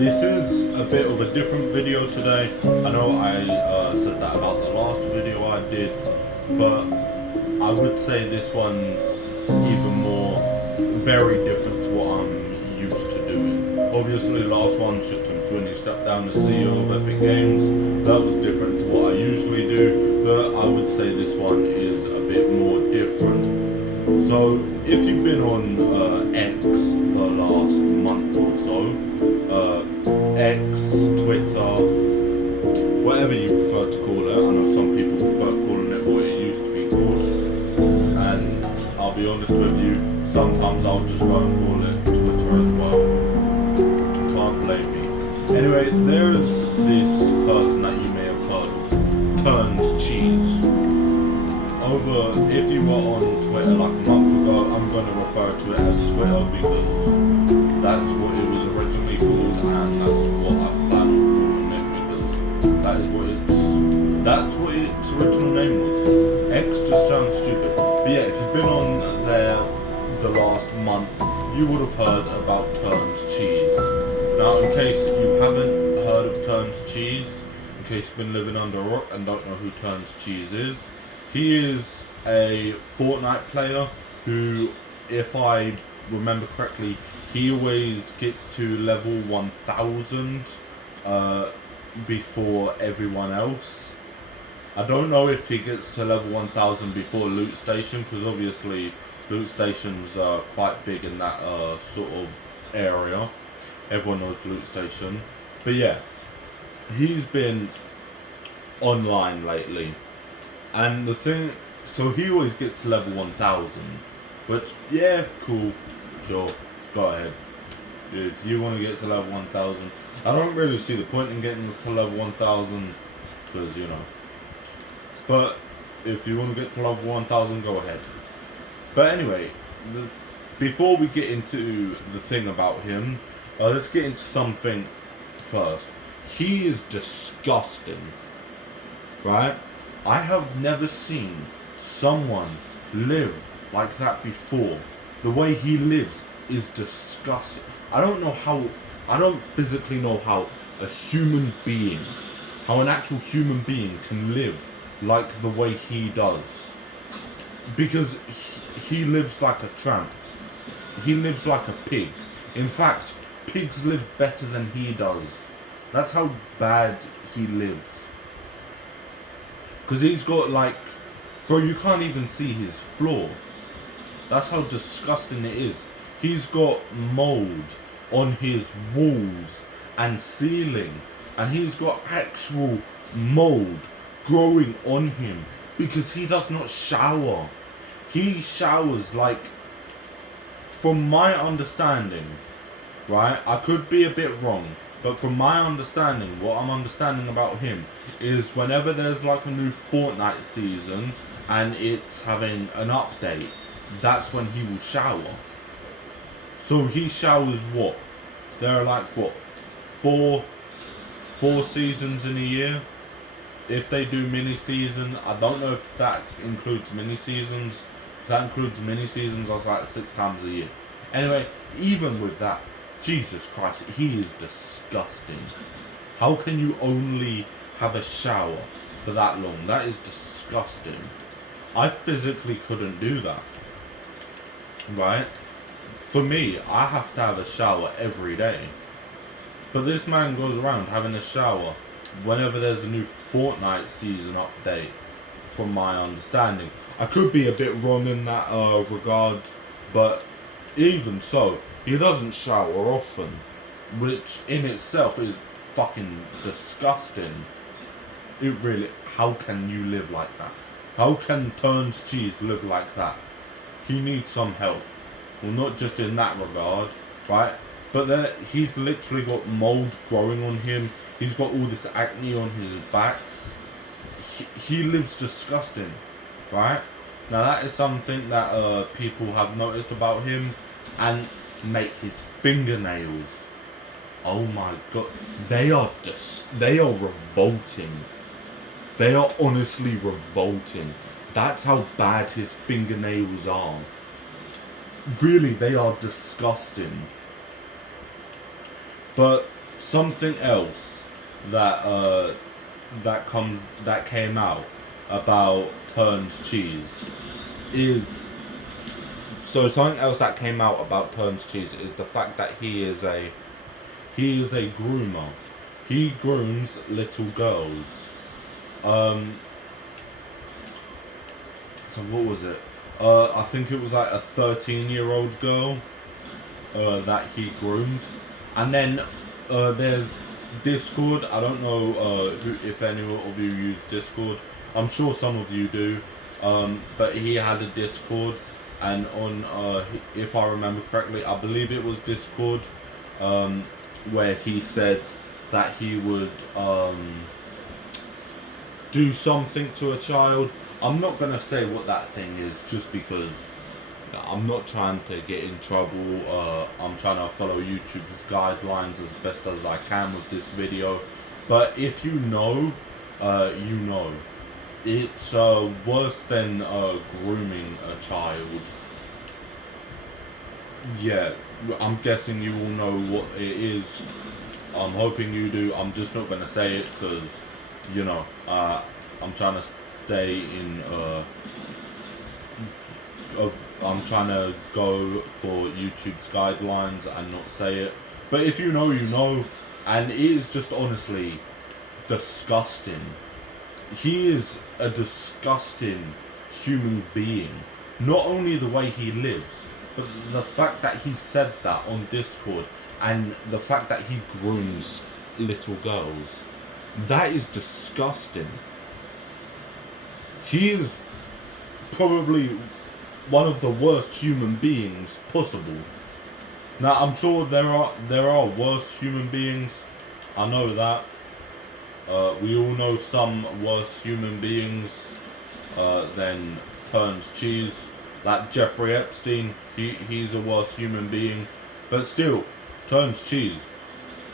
This is a bit of a different video today. I know I said that about the last video I did, but I would say this one's even more very different to what I'm used to doing. Obviously, last one, Shipton's when he stepped down as CEO of Epic Games. That was different to what I usually do, but I would say this one is a bit more different. So, if you've been on X the last month or so, X, Twitter, whatever you prefer to call it, I know some people prefer calling it what it used to be called, and I'll be honest with you, sometimes I'll just go and call it Twitter as well. Can't blame me. Anyway, there's this person that you may have heard of, Turns Cheese. If you were on Twitter like a month ago, I'm going to refer to it as Twitter because that's what it was originally called, and that's what I plan on calling it because that's what its original name was. X just sounds stupid. But yeah, if you've been on there the last month, you would have heard about Turns Cheese. Now, in case you haven't heard of Turns Cheese, in case you've been living under a rock and don't know who Turns Cheese is, he is a Fortnite player who, if I remember correctly, he always gets to level 1000 before everyone else. I don't know if he gets to level 1000 before Loot Station, because obviously Loot Station's quite big in that sort of area. Everyone knows Loot Station. But yeah, he's been online lately. And the thing, so he always gets to level 1000, which, yeah, cool, sure, go ahead. If you want to get to level 1000, I don't really see the point in getting to level 1000, because, you know, but if you want to get to level 1000, go ahead. But anyway, before we get into the thing about him, let's get into something first. He is disgusting, right? I have never seen someone live like that before. The way he lives is disgusting. I don't physically know how a human being, how an actual human being can live like the way he does. Because he lives like a tramp. He lives like a pig. In fact, pigs live better than he does. That's how bad he lives. Because he's got like, bro, you can't even see his floor. That's how disgusting it is. He's got mold on his walls and ceiling. And he's got actual mold growing on him because he does not shower. He showers like, from my understanding, right? I could be a bit wrong. But from my understanding, what I'm understanding about him is whenever there's like a new Fortnite season and it's having an update, that's when he will shower. So he showers what? There are like what? Four seasons in a year? If they do mini season, I don't know if that includes mini seasons. If that includes mini seasons, I was like 6 times a year. Anyway, even with that, Jesus Christ, he is disgusting. How can you only have a shower for that long? That is disgusting. I physically couldn't do that. Right? For me, I have to have a shower every day. But this man goes around having a shower whenever there's a new Fortnite season update, from my understanding. I could be a bit wrong in that regard, but even so, he doesn't shower often, which in itself is fucking disgusting. It really, how can you live like that? How can Turns Cheese live like that? He needs some help. Well, not just in that regard, right? But he's literally got mold growing on him. He's got all this acne on his back. He lives disgusting, right? Now that is something that people have noticed about him. And mate, his fingernails, oh my god, they are revolting. They are honestly revolting. That's how bad his fingernails are. Really, they are disgusting. But Something else that that came out about Turn's cheese is something else that came out about Turn's cheese is the fact that he is a groomer. He grooms little girls. So what was it? I think it was like a 13-year-old girl that he groomed. And then there's Discord. I don't know if any of you use Discord. I'm sure some of you do. But he had a Discord, and on if I remember correctly, I believe it was Discord, where he said that he would do something to a child. I'm not gonna say what that thing is, just because I'm not trying to get in trouble. I'm trying to follow YouTube's guidelines as best as I can with this video. But if you know, you know. It's worse than grooming a child. Yeah, I'm guessing you all know what it is. I'm hoping you do. I'm just not gonna say it because, you know, I'm trying to stay in I'm trying to go for YouTube's guidelines and not say it. But if you know, you know. And it is just honestly disgusting. He is a disgusting human being. Not only the way he lives, but the fact that he said that on Discord, and the fact that he grooms little girls. That is disgusting. He is probably one of the worst human beings possible. Now, I'm sure there are worse human beings. I know that. We all know some worse human beings than Turn's cheese. Like Jeffrey Epstein, he's a worse human being. But still, Turn's cheese,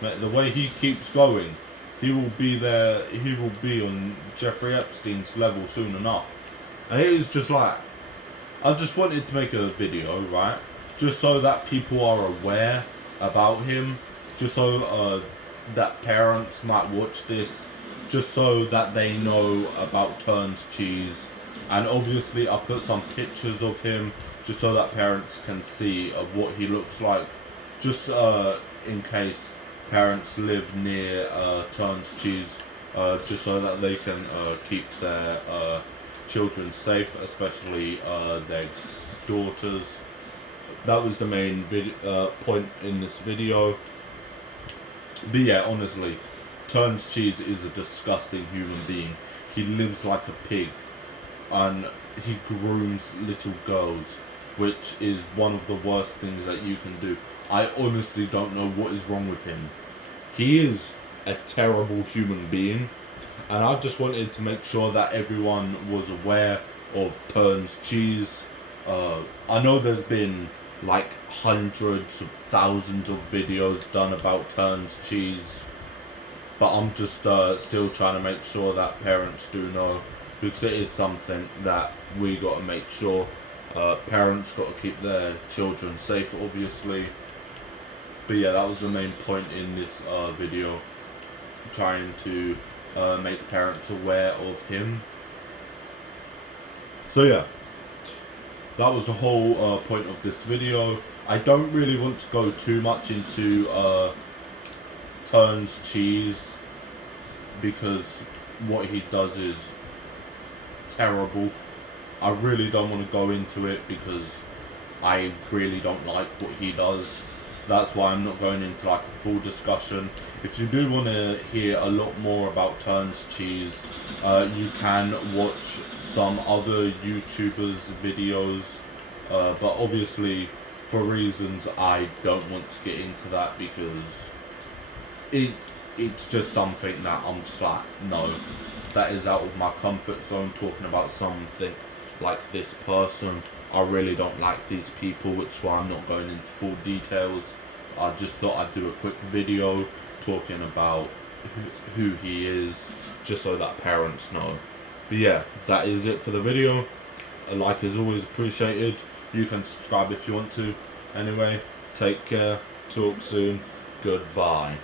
the way he keeps going, he will be there. He will be on Jeffrey Epstein's level soon enough. And it is just like, I just wanted to make a video, right? Just so that people are aware about him. Just so that parents might watch this. Just so that they know about Turn's cheese. And obviously I put some pictures of him just so that parents can see what he looks like. Just in case parents live near Turn's cheese. Just so that they can keep their children safe, especially their daughters. That was the main point in this video. But yeah, honestly, Turn's cheese is a disgusting human being. He lives like a pig, and he grooms little girls, which is one of the worst things that you can do. I honestly don't know what is wrong with him. He is a terrible human being, and I just wanted to make sure that everyone was aware of Turn's cheese. I know there's been like hundreds of thousands of videos done about Turn's cheese, but I'm just still trying to make sure that parents do know, because it is something that we got to make sure. Parents got to keep their children safe, obviously. But yeah, that was the main point in this video, trying to make parents aware of him. So yeah, that was the whole point of this video. I don't really want to go too much into Turn's cheese, because what he does is terrible. I really don't want to go into it because I really don't like what he does. That's why I'm not going into like a full discussion. If you do want to hear a lot more about Turn's cheese, you can watch some other YouTubers' videos, but obviously for reasons I don't want to get into that, because it's just something that I'm just like, no, that is out of my comfort zone, talking about something like this person. I really don't like these people, which is why I'm not going into full details. I just thought I'd do a quick video talking about who he is, just so that parents know. But yeah, that is it for the video. A like is always appreciated. You can subscribe if you want to. Anyway, take care, talk soon, goodbye.